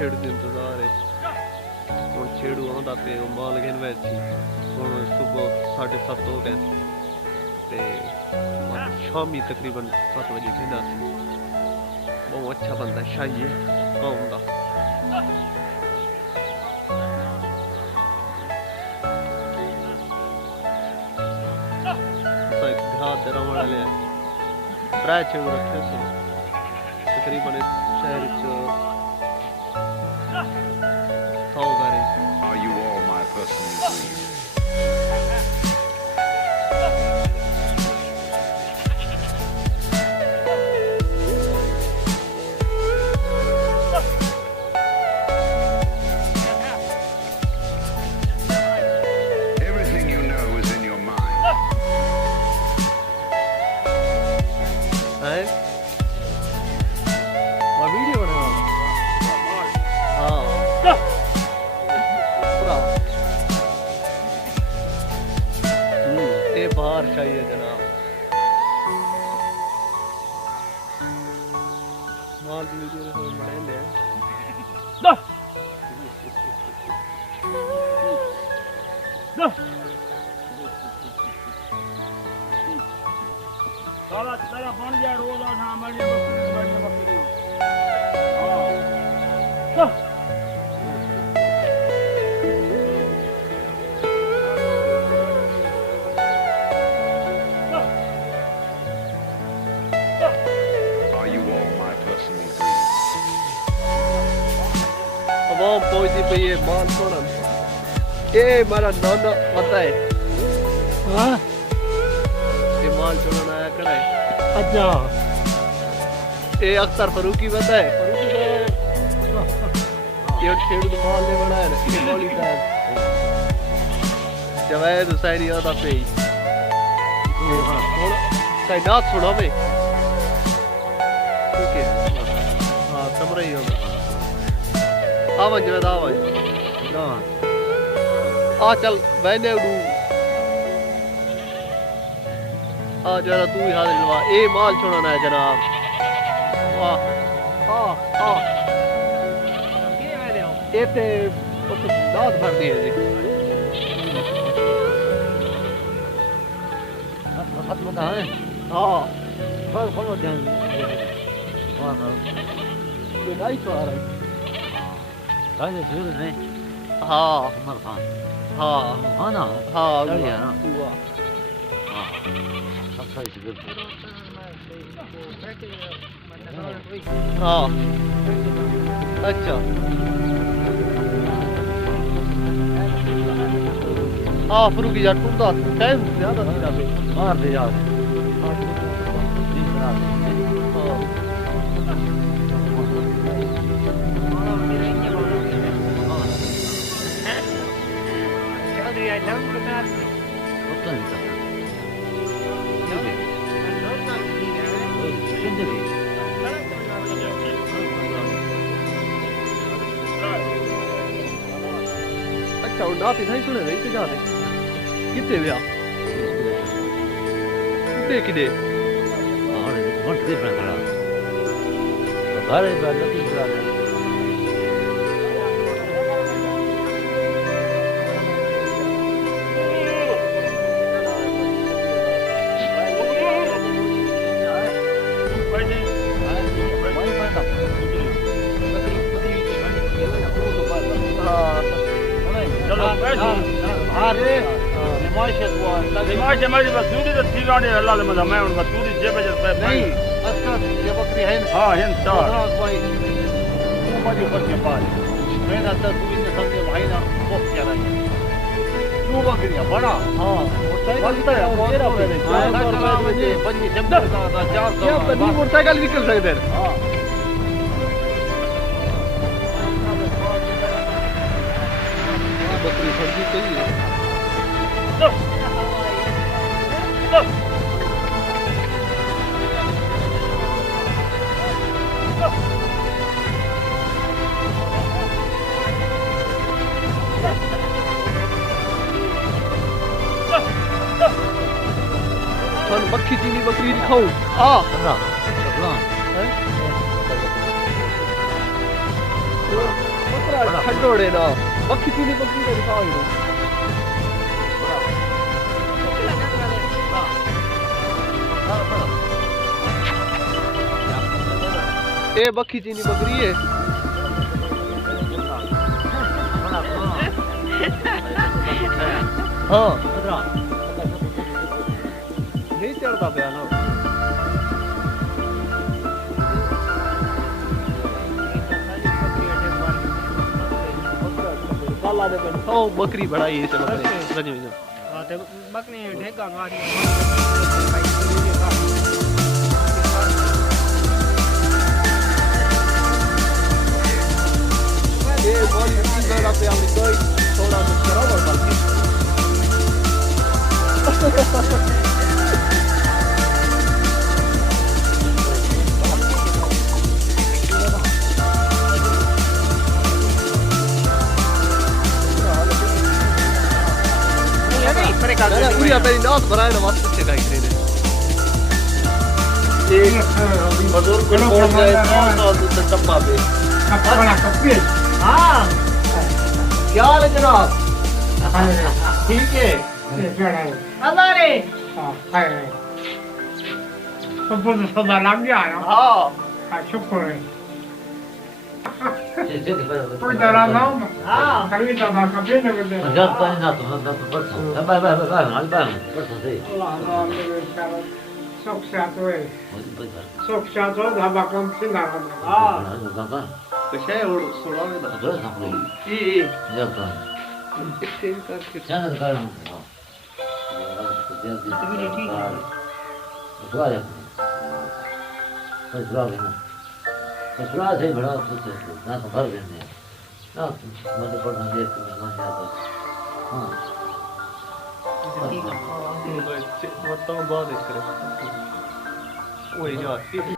छेड़ दी इंतजार है हुण छेड़ू आंदा पे माल घेन वैसी हुण सुबह 7:30 हो गए ते शामी तकरीबन 7 बजे घेना बहुत अच्छा बंदा शाही है कौम दा देहात दे रवण वाले त्रै छेड़ू रखे से तकरीबन शहर च 100 घर है Are you all my personal dreams? Everything you know is in your mind. है मैं वीडियो बना रहा हाँ पूरा ये बाहर चाहिए जनाब माल वीडियो तो बनाएंगे सारा तेरा बन गया रोज और हाँ मर बकरी हाँ Are you all my personal dreams? आवाम पहुंची पई है माल छोड़न ये मेरा नाना पता है हाँ ये माल छोड़न आया कड़ा है अच्छा ये अख्तर फरूकी पता है ये छेड़ू तो माल ने बनाया ना ये मौली साहब जवाद हुसैनी आता पे ਹੁਣ ਸਾਈ ਨਾਤ ਸੁਣਾ ਵੇ ठीक है हाँ समझ रही हो आवाज जवाद आवाज ना आ चल बहने उड़ू आ जरा तू ही हाजिर लवा ए माल छोड़ना है जनाब वाह हाँ हाँ ये ते उस दाद भर दी है जी खत्म होता है हाँ फल ध्यान ये नहीं तो आ रहा राजा झूल नहीं हाँ उमर खान हाँ हाँ ना हाँ चल गया ना हुआ हाँ सब सही से बिल्कुल हाँ अच्छा हाँ फरूकी यार तुम तो टाइम ज्यादा नहीं रहा मार दे यार पता नहीं अच्छा और नात इधर ही सुने रही थे जाने कितने व्या कितने मत दे मैं खड़ा बारे बारे नहीं खड़ा दिमाग हमारी मसूरी तो थी गाड़ी अल्लाह ने मजा मैं उन मसूरी जे बजे पे नहीं अस्कर ये बकरी है हां हिंद चार भाई हमारी ऊपर के पास मैं ना तू इन्हें समझे भाई ना बहुत क्या रही तू बकरियां बड़ा हाँ बोलता है तेरा पहले 400 रुपए पंजी शब्द का 400 ये तो नहीं मोटरसाइकिल निकल सकते हैं हां बकरी फर्जी चाहिए मक्खी चीनी बकरी दिखाऊं आ ਛੱਡੋੜੇ ਨਾ ਬੱਕੀ ਪੀਣੀ ਬੱਕੀ ਦਾ ਦਿਖਾ ਦੇ ਇਹ ਬੱਕੀ ਚੀਨੀ ਬੱਕਰੀ ਹੈ ਹਾਂ ਨਹੀਂ ਚੜਦਾ ਪਿਆ ਨਾ ਉਹ ਬੱਕਰੀ ਬੜਾਈ ਇਸ ਬੱਕਰੀ ਰਜੂ ਜੀ ਹਾਂ ਤੇ ਬੱਕਰੀ ਢੇਗਾ ਗਾੜੀ ਇਹ ਬੋਲੀ ਦੀ ਦਾ ਪਿਆ ਕੋਈ ਥੋੜਾ ਮੁਕਰਾ ਹੋਰ ਬਾਕੀ पूरी अपनी नाथ बनाए ना वास्ते से गाइड ने एक मजदूर को पहुंच गए तो टप्पा पे अपना कपड़े हां क्या हाल है जनाब ठीक है अल्लाह रे सब सदा लग गया ना हां शुक्र है Jadi कोई डरा ना हां कभी तो ना कभी नहीं बोलते Jangan tanya nak tu, nak persen. Bang, persen sih. अल्लाह अल्लाह मेरे सारा सुख साथ हुए Betul. सुख साथ हो धाबा कम सिंदा हां Kan? कैसे और सुनावे ना Betul tak boleh. ई Jangan. इसके करके Jangan sekarang. Betul ya. Betul ya. Betul sih bड़ा कुछ ना तो भर देने. ना मत पढ़ना दे तो मैं जाता. हाँ. वो तो बाद करे ओए यार